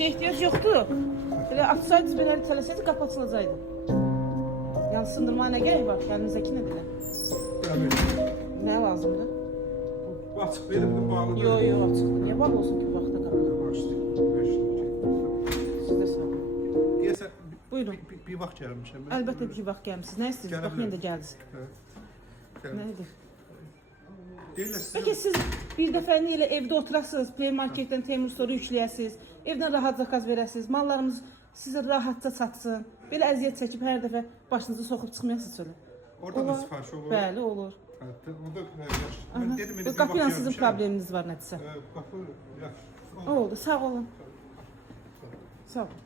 Çekiyə ehtiyac yoxdur. Belə açsaydınız, belə tələsəydi, qapı açılacaqdı. Yəni sındırmaya nə gerək var? Gəlinizdəki nədir? Nə lazımdır? Bu açıq deyil, bu bağlıdır. Yox, yox, açıqdır. Niyə bağlı olsun ki, bu vaxta qapı? Siz də sağ olun. Deyəsən, Buyurun. bir vaxt gəlmişəm. Əlbəttə bir vaxt gəlmişsiniz. Nə istəyirsiniz? Bax, yenə də gəldiniz. Nədir? Deyirlər sizə... Peki siz bir dəfəni elə evdə oturasınız, Play Marketdən Teymur Store'u yükləyəsiniz, evdən rahat zakaz verəsiniz, mallarımız sizə rahatca çatsın. Belə əziyyət çəkib hər dəfə başınızı soxub çıxmayasınız çölə. Orada da sifariş olur. Bəli, olur. O da yaxşı. Mən dedim, bir Qapı ilə vaxt sizin gəlmişəm. probleminiz var nədirsə. Qapı yaxşı. Oldu, sağ olun. Sağ olun.